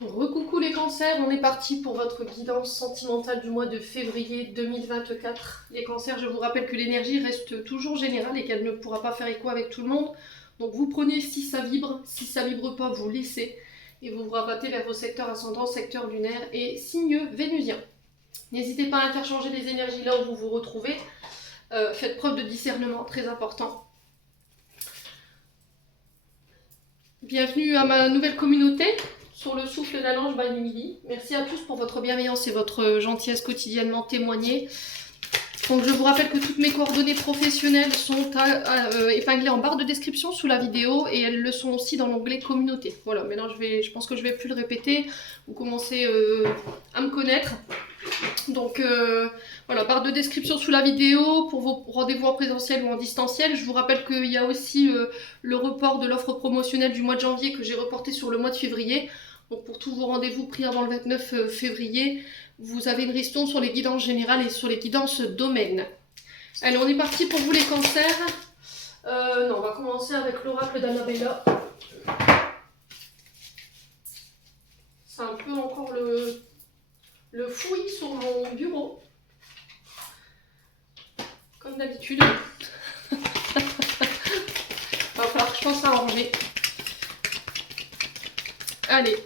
Recoucou les cancers, on est parti pour votre guidance sentimentale du mois de février 2024. Les cancers, je vous rappelle que l'énergie reste toujours générale et qu'elle ne pourra pas faire écho avec tout le monde. Donc vous prenez si ça vibre pas, vous laissez. Et vous vous rabattez vers vos secteurs ascendants, secteur lunaire et signe vénusien. N'hésitez pas à interchanger les énergies là où vous vous retrouvez. Faites preuve de discernement, très important. Bienvenue à ma nouvelle communauté. Sur le souffle d'un ange by Nuit. Merci à tous pour votre bienveillance et votre gentillesse quotidiennement témoignée. Donc je vous rappelle que toutes mes coordonnées professionnelles sont épinglées en barre de description sous la vidéo et elles le sont aussi dans l'onglet communauté. Voilà, maintenant je pense que je vais plus le répéter. Vous commencez à me connaître. Donc voilà, barre de description sous la vidéo pour vos rendez-vous en présentiel ou en distanciel. Je vous rappelle qu'il y a aussi le report de l'offre promotionnelle du mois de janvier que j'ai reporté sur le mois de février. Donc pour tous vos rendez-vous pris avant le 29 février, vous avez une ristourne sur les guidances générales et sur les guidances domaines. Allez, on est parti pour vous les cancers. Non, on va commencer avec l'oracle d'Annabella. C'est un peu encore le fouillis sur mon bureau. Comme d'habitude. Va falloir que je pense à ranger. Allez,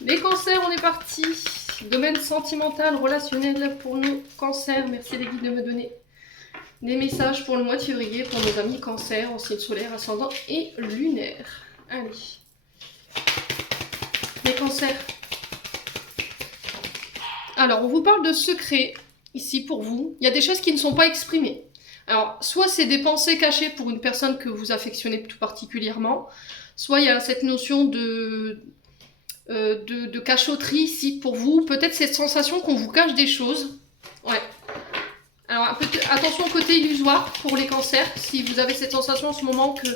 les cancers, on est parti. Domaine sentimental, relationnel pour nos cancers. Merci les guides de me donner des messages pour le mois de février pour nos amis cancers en signe solaire, ascendant et lunaire. Allez. Les cancers. Alors, on vous parle de secrets ici pour vous. Il y a des choses qui ne sont pas exprimées. Alors, soit c'est des pensées cachées pour une personne que vous affectionnez tout particulièrement, soit il y a cette notion de cachotterie ici pour vous. Peut-être cette sensation qu'on vous cache des choses. Ouais. Alors, attention au côté illusoire pour les cancers. Si vous avez cette sensation en ce moment que,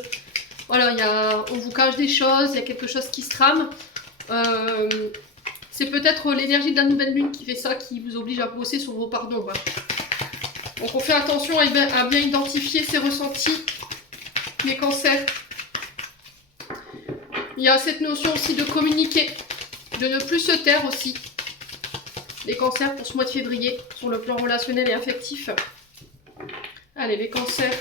voilà, on vous cache des choses, il y a quelque chose qui se trame. C'est peut-être l'énergie de la nouvelle lune qui fait ça, qui vous oblige à bosser sur vos pardons. Voilà. Donc on fait attention à bien identifier ses ressentis, les cancers. Il y a cette notion aussi de communiquer, de ne plus se taire aussi. Les cancers pour ce mois de février, sur le plan relationnel et affectif. Allez, les cancers.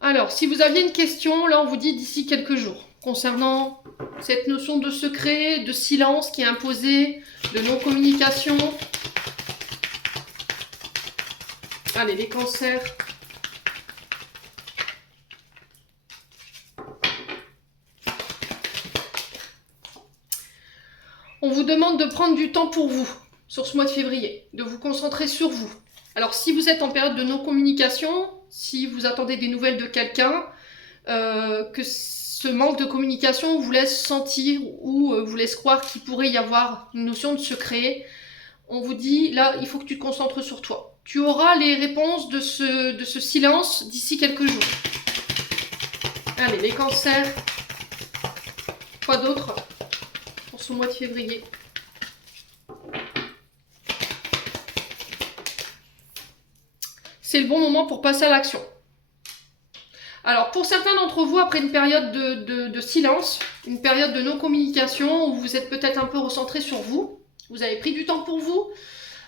Alors, si vous aviez une question, là on vous dit d'ici quelques jours, concernant cette notion de secret, de silence qui est imposée, de non-communication. Allez, les cancers. On vous demande de prendre du temps pour vous, sur ce mois de février, de vous concentrer sur vous. Alors, si vous êtes en période de non-communication, si vous attendez des nouvelles de quelqu'un, que ce manque de communication vous laisse sentir ou vous laisse croire qu'il pourrait y avoir une notion de secret, on vous dit, là, il faut que tu te concentres sur toi. Tu auras les réponses de ce silence d'ici quelques jours. Allez, les cancers. Quoi d'autre pour ce mois de février? C'est le bon moment pour passer à l'action. Alors, pour certains d'entre vous, après une période de silence, une période de non-communication, où vous êtes peut-être un peu recentré sur vous, vous avez pris du temps pour vous,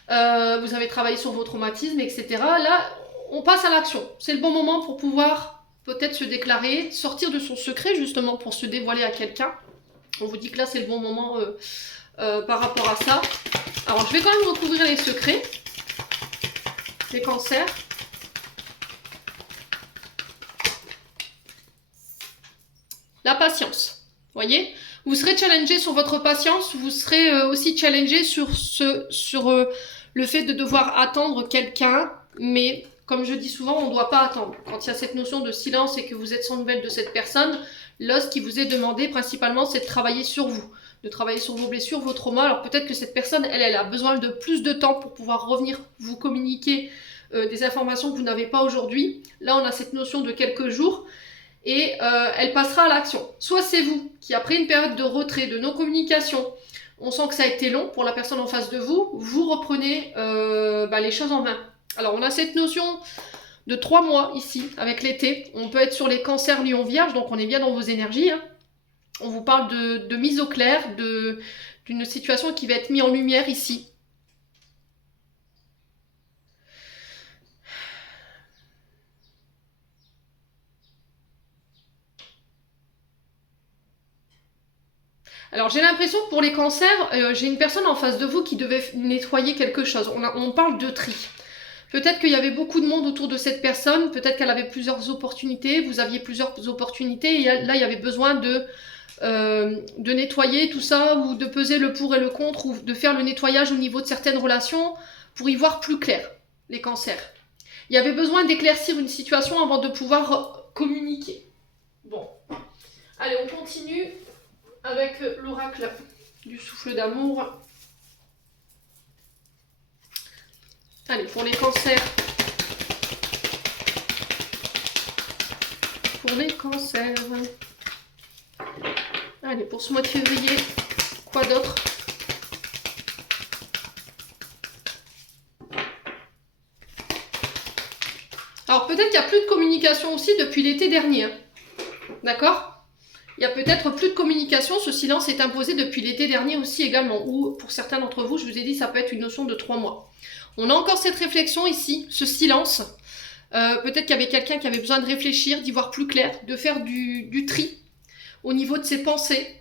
vous avez travaillé sur vos traumatismes, etc. Là, on passe à l'action. C'est le bon moment pour pouvoir peut-être se déclarer, sortir de son secret, justement, pour se dévoiler à quelqu'un. On vous dit que là, c'est le bon moment par rapport à ça. Alors, je vais quand même recouvrir les secrets, les cancers. La patience, voyez, vous serez challengé sur votre patience, vous serez aussi challengé sur le fait de devoir attendre quelqu'un, mais comme je dis souvent, on ne doit pas attendre. Quand il y a cette notion de silence et que vous êtes sans nouvelles de cette personne, là, ce qui vous est demandé principalement, c'est de travailler sur vous, de travailler sur vos blessures, vos traumas. Alors peut-être que cette personne, elle a besoin de plus de temps pour pouvoir revenir vous communiquer des informations que vous n'avez pas aujourd'hui. Là, on a cette notion de quelques jours. Et elle passera à l'action. Soit c'est vous qui, après une période de retrait, de non-communication, on sent que ça a été long pour la personne en face de vous, vous reprenez les choses en main. Alors on a cette notion de 3 mois ici, avec l'été. On peut être sur les cancers Lion Vierge, donc on est bien dans vos énergies. Hein. On vous parle de mise au clair, d'une situation qui va être mise en lumière ici. Alors j'ai l'impression que pour les cancers, j'ai une personne en face de vous qui devait nettoyer quelque chose. On parle de tri. Peut-être qu'il y avait beaucoup de monde autour de cette personne, peut-être qu'elle avait plusieurs opportunités, vous aviez plusieurs opportunités, et là il y avait besoin de nettoyer tout ça, ou de peser le pour et le contre, ou de faire le nettoyage au niveau de certaines relations, pour y voir plus clair, les cancers. Il y avait besoin d'éclaircir une situation avant de pouvoir communiquer. Bon, allez, on continue avec l'oracle du souffle d'amour. Allez, pour les cancers. Pour les cancers. Allez, pour ce mois de février, quoi d'autre? Alors peut-être qu'il n'y a plus de communication aussi depuis l'été dernier. D'accord? Il y a peut-être plus de communication, ce silence est imposé depuis l'été dernier aussi également. Ou pour certains d'entre vous, je vous ai dit, ça peut être une notion de 3 mois. On a encore cette réflexion ici, ce silence. Peut-être qu'il y avait quelqu'un qui avait besoin de réfléchir, d'y voir plus clair, de faire du tri au niveau de ses pensées.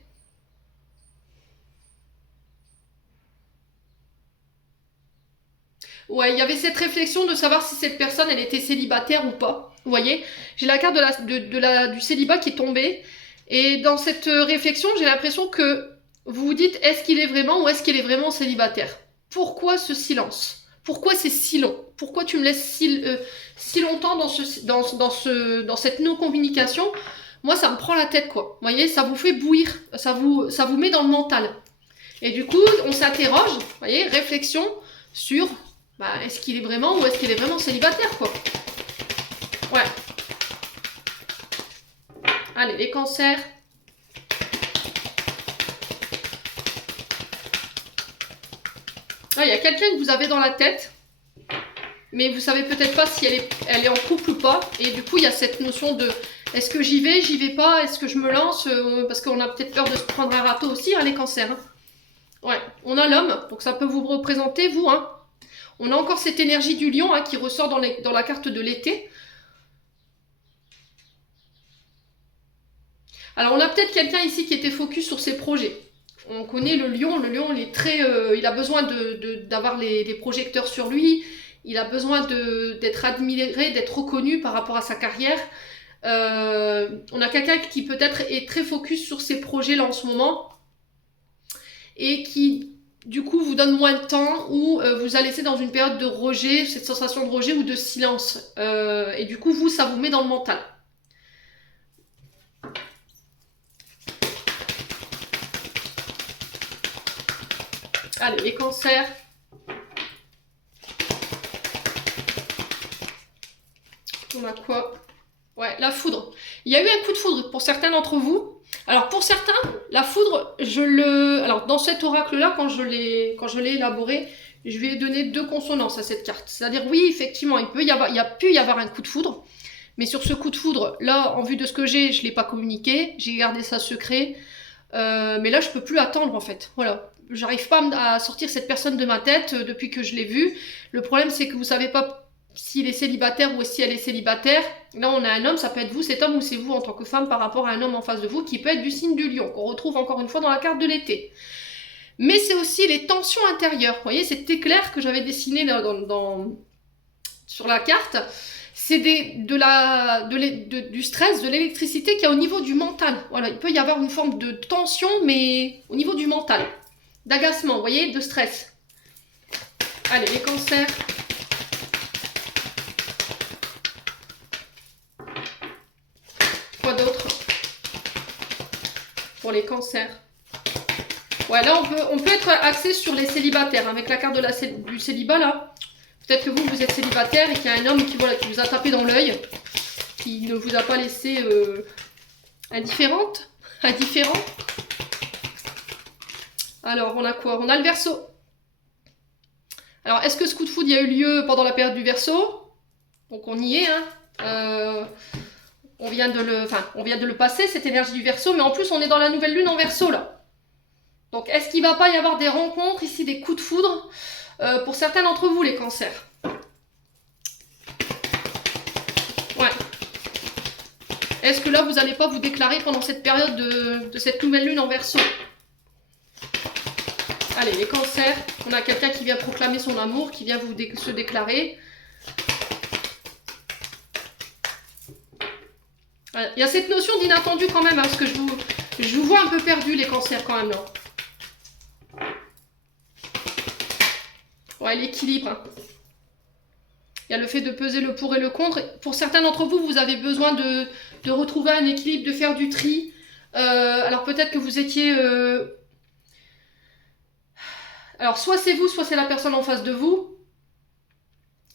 Ouais, il y avait cette réflexion de savoir si cette personne, elle était célibataire ou pas. Vous voyez, j'ai la carte du célibat qui est tombée. Et dans cette réflexion, j'ai l'impression que vous vous dites, est-ce qu'il est vraiment ou est-ce qu'il est vraiment célibataire? Pourquoi ce silence? Pourquoi c'est si long? Pourquoi tu me laisses si longtemps dans cette non-communication? Moi, ça me prend la tête, quoi. Vous voyez, ça vous fait bouillir, ça vous met dans le mental. Et du coup, on s'interroge, vous voyez, réflexion sur, est-ce qu'il est vraiment ou est-ce qu'il est vraiment célibataire, quoi? Ouais. Allez, les cancers. Il y a quelqu'un que vous avez dans la tête, mais vous savez peut-être pas si elle est en couple ou pas. Et du coup, il y a cette notion de est-ce que j'y vais pas, est-ce que je me lance, parce qu'on a peut-être peur de se prendre un râteau aussi, hein, les cancers. Hein. Ouais, on a l'homme, donc ça peut vous représenter, vous. Hein. On a encore cette énergie du lion hein, qui ressort dans la carte de l'été. Alors on a peut-être quelqu'un ici qui était focus sur ses projets. On connaît le lion il est très, il a besoin d'avoir les projecteurs sur lui, il a besoin d'être admiré, d'être reconnu par rapport à sa carrière. On a quelqu'un qui peut-être est très focus sur ses projets là en ce moment et qui du coup vous donne moins de temps ou vous a laissé dans une période de rejet, cette sensation de rejet ou de silence. Et du coup vous, ça vous met dans le mental. Allez, les cancers. On a quoi? Ouais, la foudre. Il y a eu un coup de foudre pour certains d'entre vous. Alors pour certains, la foudre, alors dans cet oracle-là, quand je l'ai élaboré, je lui ai donné 2 consonances à cette carte. C'est-à-dire oui, effectivement, il y a pu y avoir un coup de foudre. Mais sur ce coup de foudre, là, en vue de ce que j'ai, je ne l'ai pas communiqué. J'ai gardé ça secret. Mais là, je peux plus attendre en fait. Voilà. J'arrive pas à sortir cette personne de ma tête depuis que je l'ai vue. Le problème, c'est que vous savez pas s'il est célibataire ou si elle est célibataire. Là, on a un homme, ça peut être vous, cet homme, ou c'est vous en tant que femme par rapport à un homme en face de vous qui peut être du signe du lion, qu'on retrouve encore une fois dans la carte de l'été. Mais c'est aussi les tensions intérieures. Vous voyez, cet éclair que j'avais dessiné sur la carte, c'est du stress, de l'électricité qui est au niveau du mental. Voilà, il peut y avoir une forme de tension, mais au niveau du mental. D'agacement, vous voyez, de stress. Allez, les cancers. Quoi d'autre pour les cancers? Ouais, là, on peut être axé sur les célibataires. Avec la carte du célibat, là. Peut-être que vous êtes célibataire et qu'il y a un homme qui vous a tapé dans l'œil, qui ne vous a pas laissé indifférent. Alors, on a quoi? On a le Verseau. Alors, est-ce que ce coup de foudre, il y a eu lieu pendant la période du Verseau? Donc, on y est. Hein. On vient de le passer, cette énergie du Verseau, mais en plus, on est dans la nouvelle lune en Verseau, là. Donc, est-ce qu'il ne va pas y avoir des rencontres ici, des coups de foudre pour certains d'entre vous, les cancers? Ouais. Est-ce que là, vous n'allez pas vous déclarer pendant cette période de cette nouvelle lune en Verseau? Allez, les cancers, on a quelqu'un qui vient proclamer son amour, qui vient se déclarer. Ouais. Il y a cette notion d'inattendu quand même, hein, parce que je vous vois un peu perdu, les cancers, quand même, là. Ouais, l'équilibre. Hein. Il y a le fait de peser le pour et le contre. Pour certains d'entre vous, vous avez besoin de retrouver un équilibre, de faire du tri. Alors peut-être que vous étiez... Alors soit c'est vous, soit c'est la personne en face de vous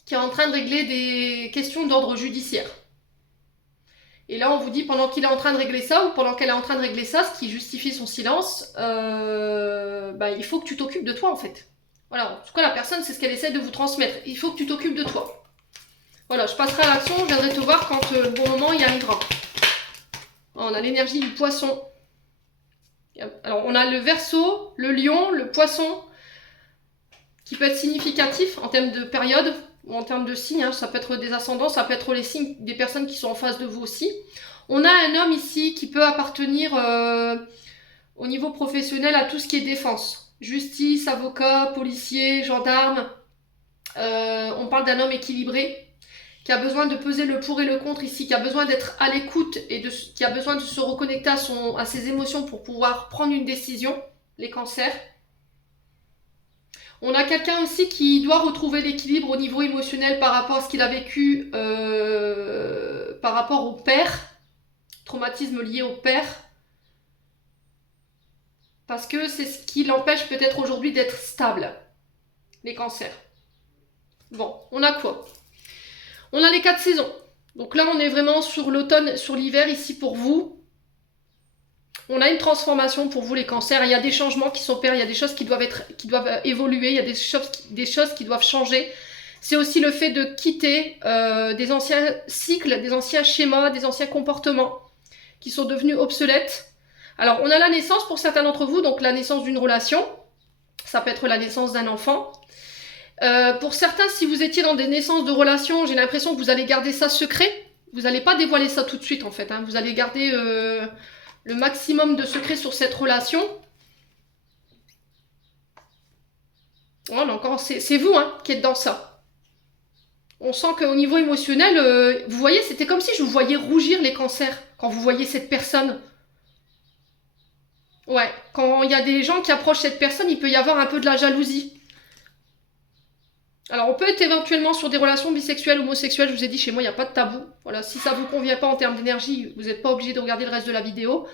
qui est en train de régler des questions d'ordre judiciaire. Et là, on vous dit, pendant qu'il est en train de régler ça, ou pendant qu'elle est en train de régler ça, ce qui justifie son silence, il faut que tu t'occupes de toi, en fait. Voilà, en tout cas, la personne, c'est ce qu'elle essaie de vous transmettre. Il faut que tu t'occupes de toi. Voilà, je passerai à l'action, je viendrai te voir quand le bon moment y arrivera. On a l'énergie du poisson. Alors, on a le Verseau, le lion, le poisson, qui peut être significatif en termes de période, ou en termes de signes, hein. Ça peut être des ascendants, ça peut être les signes des personnes qui sont en face de vous aussi. On a un homme ici qui peut appartenir au niveau professionnel à tout ce qui est défense. Justice, avocat, policier, gendarme. On parle d'un homme équilibré, qui a besoin de peser le pour et le contre ici, qui a besoin d'être à l'écoute et qui a besoin de se reconnecter à ses émotions pour pouvoir prendre une décision, les cancers. On a quelqu'un aussi qui doit retrouver l'équilibre au niveau émotionnel par rapport à ce qu'il a vécu, par rapport au père, traumatisme lié au père, parce que c'est ce qui l'empêche peut-être aujourd'hui d'être stable, les cancers. Bon, on a quoi? On a les 4 saisons. Donc là, on est vraiment sur l'automne, sur l'hiver ici pour vous. On a une transformation pour vous, les cancers. Il y a des changements qui s'opèrent, il y a des choses qui doivent évoluer, il y a des choses qui doivent changer. C'est aussi le fait de quitter des anciens cycles, des anciens schémas, des anciens comportements qui sont devenus obsolètes. Alors, on a la naissance pour certains d'entre vous, donc la naissance d'une relation. Ça peut être la naissance d'un enfant. Pour certains, si vous étiez dans des naissances de relations, j'ai l'impression que vous allez garder ça secret. Vous n'allez pas dévoiler ça tout de suite, en fait. Hein. Vous allez garder le maximum de secret sur cette relation. Voilà, encore, c'est vous qui êtes dans ça. On sent qu'au niveau émotionnel, vous voyez, c'était comme si je vous voyais rougir, les cancers, quand vous voyez cette personne. Ouais, quand il y a des gens qui approchent cette personne, il peut y avoir un peu de la jalousie. Alors, on peut être éventuellement sur des relations bisexuelles, homosexuelles. Je vous ai dit, chez moi, il n'y a pas de tabou. Voilà, si ça ne vous convient pas en termes d'énergie, vous n'êtes pas obligé de regarder le reste de la vidéo.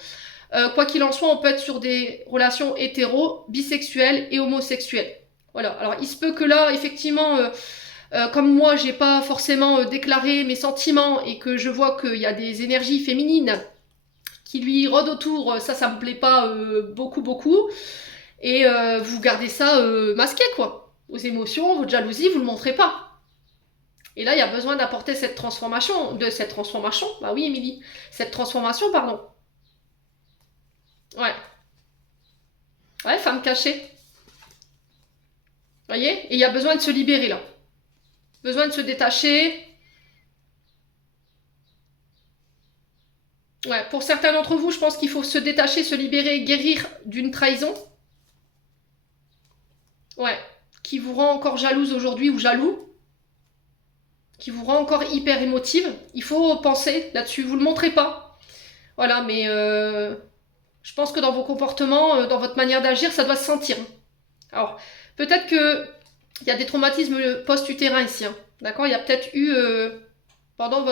Quoi qu'il en soit, on peut être sur des relations hétéro, bisexuelles et homosexuelles. Voilà, alors il se peut que là, effectivement, comme moi, j'ai pas forcément déclaré mes sentiments et que je vois qu'il y a des énergies féminines qui lui rôdent autour, ça me plaît pas beaucoup. Et vous gardez ça masqué, quoi. Vos émotions, votre jalousie, vous le montrez pas. Et là, il y a besoin d'apporter cette transformation, bah oui, Émilie, cette transformation, pardon. Ouais. Ouais, femme cachée. Vous voyez? Et il y a besoin de se libérer, là. Besoin de se détacher. Ouais, pour certains d'entre vous, je pense qu'il faut se détacher, se libérer, guérir d'une trahison. Ouais. Qui vous rend encore jalouse aujourd'hui ou jaloux. Qui vous rend encore hyper émotive. Il faut penser là-dessus. Vous ne le montrez pas. Voilà, mais je pense que dans vos comportements, dans votre manière d'agir, ça doit se sentir. Alors, peut-être qu'il y a des traumatismes post-utérins ici. Hein. D'accord? Il y a peut-être eu, pendant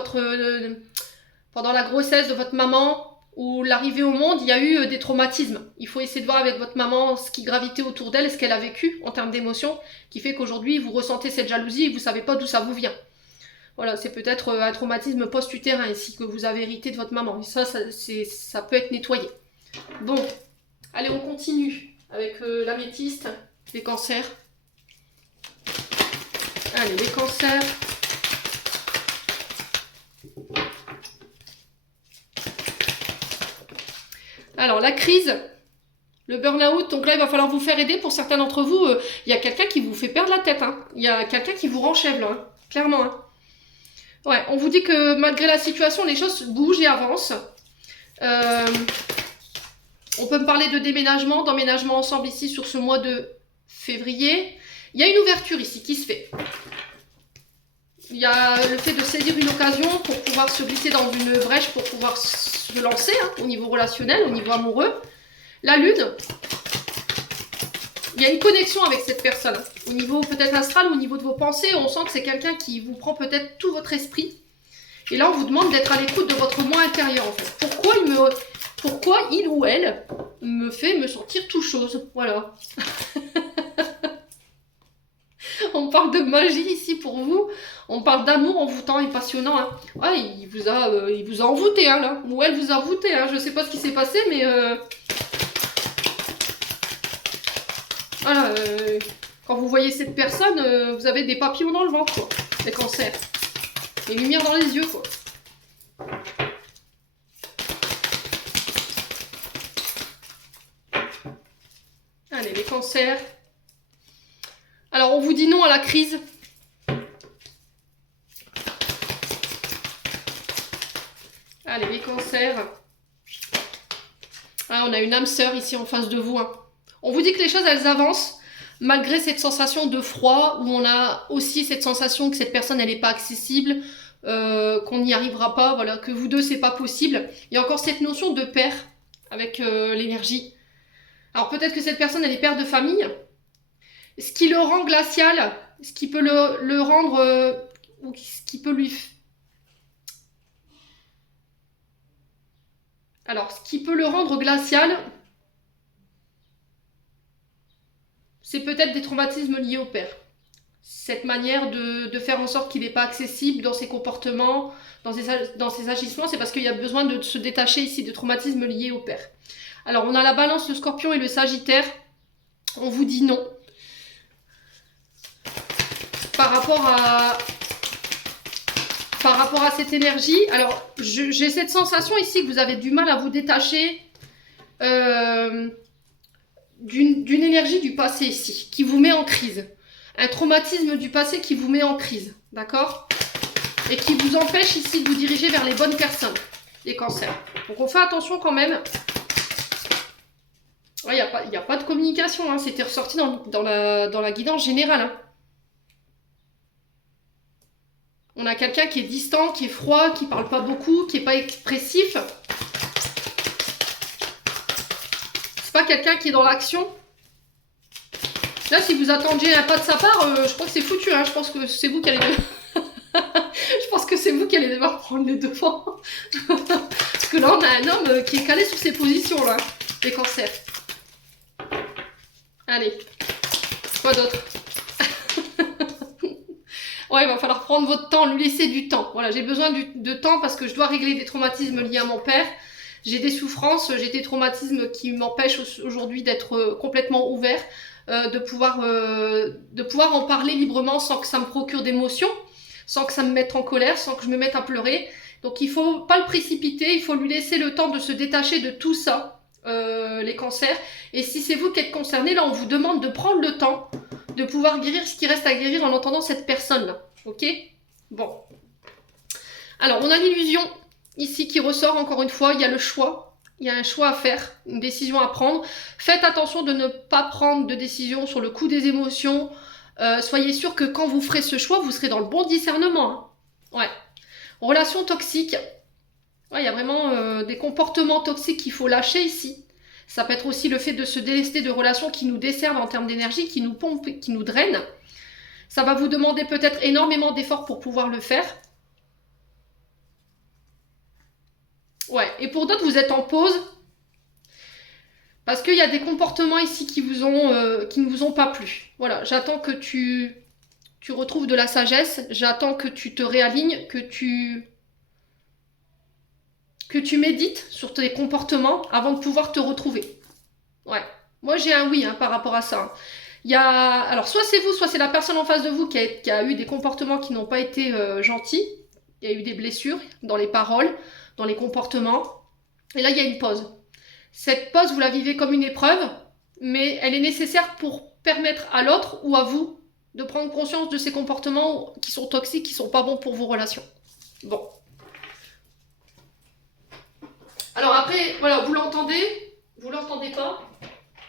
la grossesse de votre maman ou l'arrivée au monde, il y a eu des traumatismes. Il faut essayer de voir avec votre maman ce qui gravitait autour d'elle, ce qu'elle a vécu en termes d'émotions, qui fait qu'aujourd'hui, vous ressentez cette jalousie et vous ne savez pas d'où ça vous vient. Voilà, c'est peut-être un traumatisme post-utérin ici que vous avez hérité de votre maman. Et ça peut être nettoyé. Bon, allez, on continue avec l'améthyste, les cancers. Allez, les cancers. Alors, la crise, le burn-out, donc là, il va falloir vous faire aider. Pour certains d'entre vous, il y a quelqu'un qui vous fait perdre la tête. Hein. Il y a quelqu'un qui vous renchèvre, là, hein. Clairement. Hein. Ouais, on vous dit que malgré la situation, les choses bougent et avancent. On peut me parler de déménagement, d'emménagement ensemble ici sur ce mois de février. Il y a une ouverture ici qui se fait. Il y a le fait de saisir une occasion pour pouvoir se glisser dans une brèche, pour pouvoir se lancer hein, au niveau relationnel, au niveau amoureux. La lune, il y a une connexion avec cette personne. Au niveau peut-être astral, au niveau de vos pensées, on sent que c'est quelqu'un qui vous prend peut-être tout votre esprit. Et là, on vous demande d'être à l'écoute de votre moi intérieur en fait. Pourquoi il ou elle me fait me sentir tout chose. Voilà. On parle de magie ici pour vous. On parle d'amour envoûtant et passionnant. Hein. Ah, il vous a envoûté, hein, là. Ou elle vous a envoûté. Hein. Je ne sais pas ce qui s'est passé, mais... Voilà. Quand vous voyez cette personne, vous avez des papillons dans le ventre, quoi. Les cancers. Les lumières dans les yeux, quoi. Allez, les cancers. Alors, on vous dit non à la crise. Allez, les cancers. Ah, on a une âme sœur ici en face de vous. Hein. On vous dit que les choses, elles avancent, malgré cette sensation de froid, où on a aussi cette sensation que cette personne, elle n'est pas accessible, qu'on n'y arrivera pas, voilà, que vous deux, c'est pas possible. Il y a encore cette notion de père, avec l'énergie. Alors, peut-être que cette personne, elle est père de famille. Ce qui le rend glacial, ce qui peut le rendre, ou ce qui peut lui... Alors, ce qui peut le rendre glacial, c'est peut-être des traumatismes liés au père. Cette manière de faire en sorte qu'il n'est pas accessible dans ses comportements, dans ses agissements, c'est parce qu'il y a besoin de se détacher ici de traumatismes liés au père. Alors, on a la balance, le scorpion et le sagittaire. On vous dit non. Par rapport à cette énergie, alors j'ai cette sensation ici que vous avez du mal à vous détacher d'une énergie du passé ici, qui vous met en crise. Un traumatisme du passé qui vous met en crise, d'accord? Et qui vous empêche ici de vous diriger vers les bonnes personnes, les cancers. Donc on fait attention quand même. Il n'y a pas de communication, hein. C'était ressorti dans la guidance générale. Hein. On a quelqu'un qui est distant, qui est froid, qui parle pas beaucoup, qui est pas expressif. C'est pas quelqu'un qui est dans l'action. Là, si vous attendiez un pas de sa part, je crois que c'est foutu. Hein. Je pense que c'est vous qui allez... je pense que c'est vous qui allez devoir prendre les devants. Parce que là, on a un homme qui est calé sur ses positions, là. Les cancers. Allez. Quoi d'autre? Ouais, il va falloir prendre votre temps, lui laisser du temps. Voilà, j'ai besoin de temps parce que je dois régler des traumatismes liés à mon père. J'ai des souffrances, j'ai des traumatismes qui m'empêchent aujourd'hui d'être complètement ouvert, de pouvoir en parler librement sans que ça me procure d'émotions, sans que ça me mette en colère, sans que je me mette à pleurer. Donc il faut pas le précipiter, il faut lui laisser le temps de se détacher de tout ça, les cancers. Et si c'est vous qui êtes concerné, là on vous demande de prendre le temps de pouvoir guérir ce qui reste à guérir en entendant cette personne-là. Ok? Bon. Alors, on a l'illusion ici qui ressort encore une fois. Il y a le choix. Il y a un choix à faire, une décision à prendre. Faites attention de ne pas prendre de décision sur le coup des émotions. Soyez sûr que quand vous ferez ce choix, vous serez dans le bon discernement. Hein. Ouais. Relation toxique. Ouais, il y a vraiment des comportements toxiques qu'il faut lâcher ici. Ça peut être aussi le fait de se délester de relations qui nous desservent en termes d'énergie, qui nous pompent, qui nous drainent. Ça va vous demander peut-être énormément d'efforts pour pouvoir le faire. Ouais, et pour d'autres, vous êtes en pause. Parce qu'il y a des comportements ici qui ne vous ont pas plu. Voilà, j'attends que tu retrouves de la sagesse. J'attends que tu te réalignes, que tu médites sur tes comportements avant de pouvoir te retrouver. Ouais. Moi, j'ai un oui hein, par rapport à ça. Il y a... Alors, soit c'est vous, soit c'est la personne en face de vous qui a eu des comportements qui n'ont pas été gentils. Il y a eu des blessures dans les paroles, dans les comportements. Et là, il y a une pause. Cette pause, vous la vivez comme une épreuve, mais elle est nécessaire pour permettre à l'autre ou à vous de prendre conscience de ces comportements qui sont toxiques, qui ne sont pas bons pour vos relations. Bon. Alors après, voilà, vous l'entendez pas,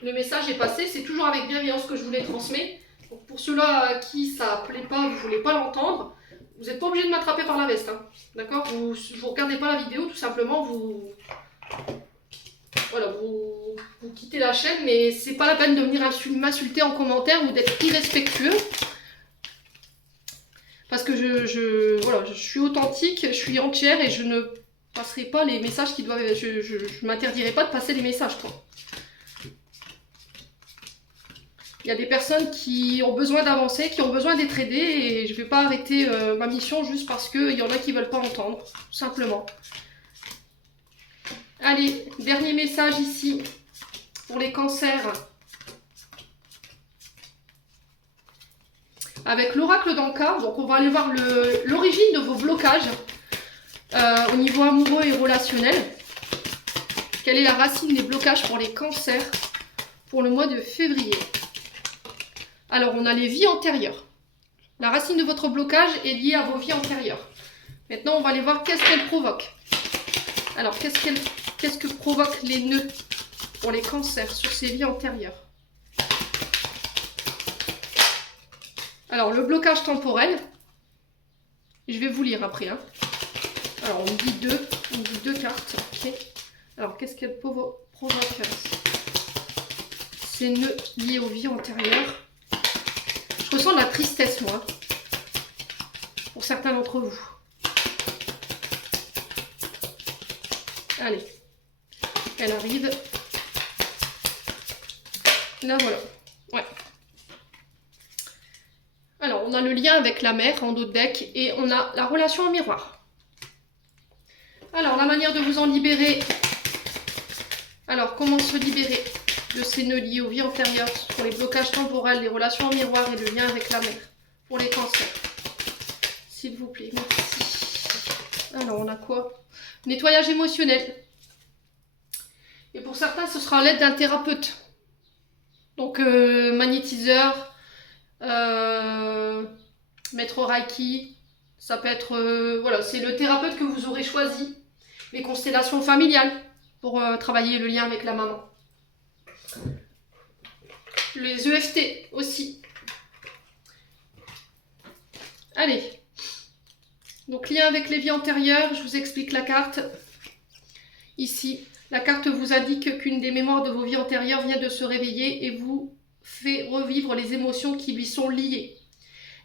le message est passé, c'est toujours avec bienveillance que je vous les transmets. Donc pour ceux-là à qui ça ne plaît pas, vous ne voulez pas l'entendre, vous n'êtes pas obligé de m'attraper par la veste, hein, d'accord? Vous ne regardez pas la vidéo, tout simplement, vous quittez la chaîne, mais c'est pas la peine de venir m'insulter en commentaire ou d'être irrespectueux. Parce que je suis authentique, je suis entière et je ne passerai pas les messages qui doivent... Je m'interdirai pas de passer les messages, quoi. Il y a des personnes qui ont besoin d'avancer, qui ont besoin d'être aidées et je ne vais pas arrêter ma mission juste parce qu'il y en a qui ne veulent pas entendre, tout simplement. Allez, dernier message ici pour les cancers. Avec l'oracle d'Anka, donc on va aller voir l'origine de vos blocages au niveau amoureux et relationnel. Quelle est la racine des blocages pour les cancers pour le mois de février? Alors, on a les vies antérieures. La racine de votre blocage est liée à vos vies antérieures. Maintenant, on va aller voir qu'est-ce qu'elle provoque. Alors, qu'est-ce que provoquent les nœuds pour les cancers sur ces vies antérieures? Alors, le blocage temporel, je vais vous lire après. Hein. Alors, on me dit deux cartes. Okay. Alors, qu'est-ce qu'elle provoque? Ces nœuds liés aux vies antérieures. Je ressens de la tristesse, moi, pour certains d'entre vous. Allez, elle arrive. Là, voilà. Ouais. Alors, on a le lien avec la mère en dos de deck et on a la relation en miroir. Alors, la manière de vous en libérer. Alors, comment se libérer de ces nœuds liés aux vies antérieures pour les blocages temporels, les relations en miroir et le lien avec la mère pour les cancers? S'il vous plaît, merci. Alors, on a quoi? Nettoyage émotionnel. Et pour certains, ce sera à l'aide d'un thérapeute. Donc, magnétiseur, maître Reiki, ça peut être... voilà, c'est le thérapeute que vous aurez choisi. Les constellations familiales pour travailler le lien avec la maman. Les EFT aussi. Allez. Donc, lien avec les vies antérieures, je vous explique la carte. Ici, la carte vous indique qu'une des mémoires de vos vies antérieures vient de se réveiller et vous fait revivre les émotions qui lui sont liées.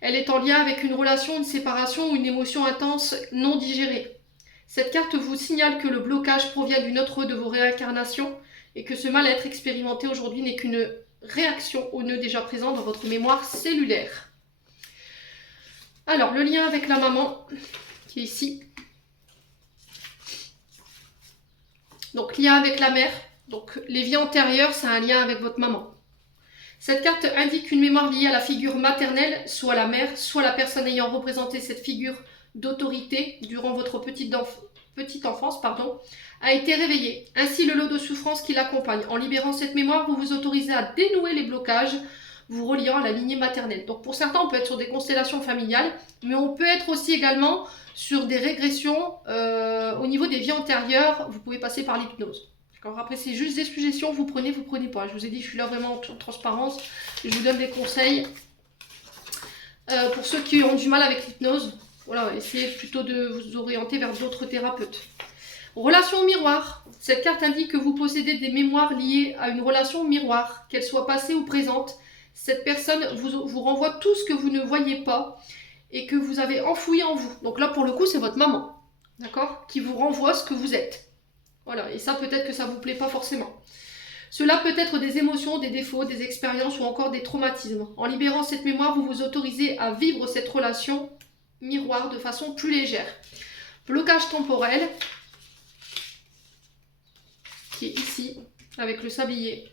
Elle est en lien avec une relation, une séparation ou une émotion intense non digérée. Cette carte vous signale que le blocage provient d'une autre de vos réincarnations et que ce mal-être expérimenté aujourd'hui n'est qu'une réaction aux nœuds déjà présents dans votre mémoire cellulaire. Alors, le lien avec la maman, qui est ici. Donc, lien avec la mère. Donc, les vies antérieures, c'est un lien avec votre maman. Cette carte indique une mémoire liée à la figure maternelle, soit la mère, soit la personne ayant représenté cette figure d'autorité durant votre petite enfance, a été réveillée. Ainsi, le lot de souffrance qui l'accompagne. En libérant cette mémoire, vous vous autorisez à dénouer les blocages, vous reliant à la lignée maternelle. Donc pour certains, on peut être sur des constellations familiales, mais on peut être aussi également sur des régressions au niveau des vies antérieures. Vous pouvez passer par l'hypnose. Après, c'est juste des suggestions, vous prenez pas. Je vous ai dit, je suis là vraiment en toute transparence. Je vous donne des conseils. Pour ceux qui ont du mal avec l'hypnose, voilà, essayez plutôt de vous orienter vers d'autres thérapeutes. Relation miroir. Cette carte indique que vous possédez des mémoires liées à une relation miroir, qu'elle soit passée ou présente. Cette personne vous renvoie tout ce que vous ne voyez pas et que vous avez enfoui en vous. Donc là, pour le coup, c'est votre maman, d'accord, qui vous renvoie ce que vous êtes. Voilà, et ça, peut-être que ça ne vous plaît pas forcément. Cela peut être des émotions, des défauts, des expériences ou encore des traumatismes. En libérant cette mémoire, vous vous autorisez à vivre cette relation miroir de façon plus légère. Blocage temporel, qui est ici, avec le sablier.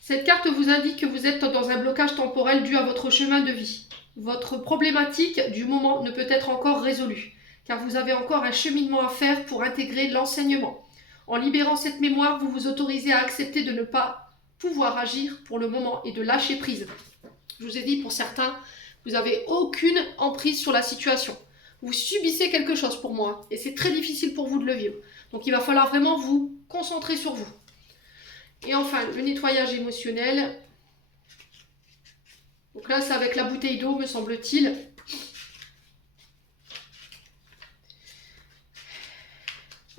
Cette carte vous indique que vous êtes dans un blocage temporel dû à votre chemin de vie. Votre problématique du moment ne peut être encore résolue, car vous avez encore un cheminement à faire pour intégrer l'enseignement. En libérant cette mémoire, vous vous autorisez à accepter de ne pas pouvoir agir pour le moment et de lâcher prise. Je vous ai dit, pour certains, vous n'avez aucune emprise sur la situation. Vous subissez quelque chose pour moi et c'est très difficile pour vous de le vivre. Donc il va falloir vraiment vous concentrer sur vous. Et enfin, le nettoyage émotionnel. Donc là, c'est avec la bouteille d'eau, me semble-t-il.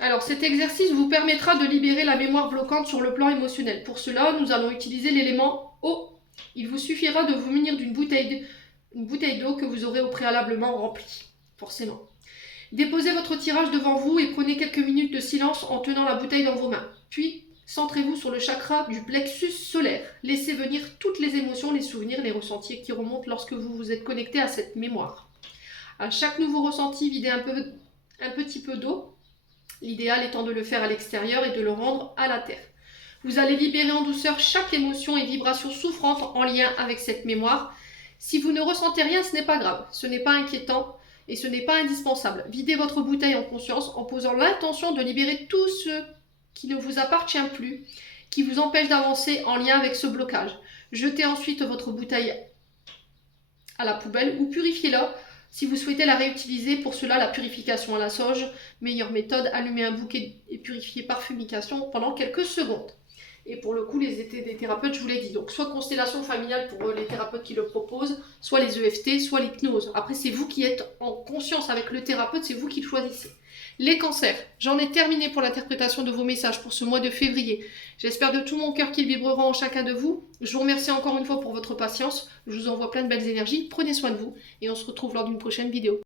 Alors, cet exercice vous permettra de libérer la mémoire bloquante sur le plan émotionnel. Pour cela, nous allons utiliser l'élément eau. Il vous suffira de vous munir d'une bouteille d'eau que vous aurez au préalablement remplie, forcément. Déposez votre tirage devant vous et prenez quelques minutes de silence en tenant la bouteille dans vos mains. Puis, centrez-vous sur le chakra du plexus solaire. Laissez venir toutes les émotions, les souvenirs, les ressentis qui remontent lorsque vous vous êtes connecté à cette mémoire. À chaque nouveau ressenti, videz un petit peu d'eau. L'idéal étant de le faire à l'extérieur et de le rendre à la terre. Vous allez libérer en douceur chaque émotion et vibration souffrante en lien avec cette mémoire. Si vous ne ressentez rien, ce n'est pas grave, ce n'est pas inquiétant et ce n'est pas indispensable. Videz votre bouteille en conscience en posant l'intention de libérer tout ce qui ne vous appartient plus, qui vous empêche d'avancer en lien avec ce blocage. Jetez ensuite votre bouteille à la poubelle ou purifiez-la. Si vous souhaitez la réutiliser, pour cela, la purification à la sauge, meilleure méthode, allumer un bouquet et purifier par fumigation pendant quelques secondes. Et pour le coup, les étés des thérapeutes, je vous l'ai dit, donc soit constellation familiale pour les thérapeutes qui le proposent, soit les EFT, soit l'hypnose. Après, c'est vous qui êtes en conscience avec le thérapeute, c'est vous qui le choisissez. Les cancers, j'en ai terminé pour l'interprétation de vos messages pour ce mois de février. J'espère de tout mon cœur qu'ils vibreront en chacun de vous. Je vous remercie encore une fois pour votre patience. Je vous envoie plein de belles énergies. Prenez soin de vous et on se retrouve lors d'une prochaine vidéo.